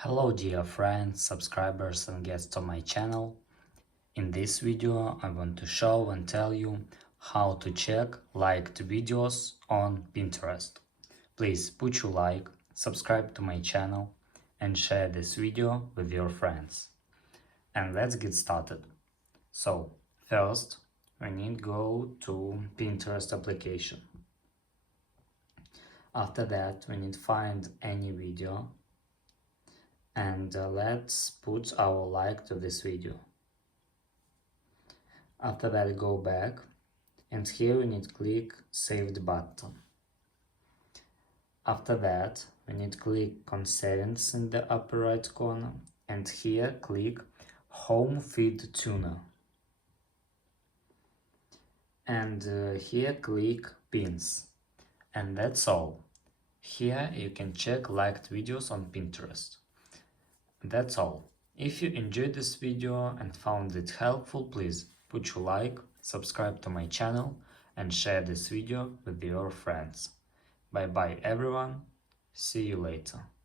Hello dear friends, subscribers and guests to my channel. In this video I want to show and tell you how to check liked videos on Pinterest. Please put your like, subscribe to my channel and share this video with your friends. And let's get started. So first we need to go to Pinterest application. After that we need to find any video and let's put our like to this video. After that go back and here we need to click saved button. After that we need to click on settings in the upper right corner and here click home feed tuner and here click pins, and that's all. Here you can check liked videos on Pinterest. That's all. If you enjoyed this video and found it helpful, please put your like, subscribe to my channel and share this video with your friends. Bye bye everyone, see you later.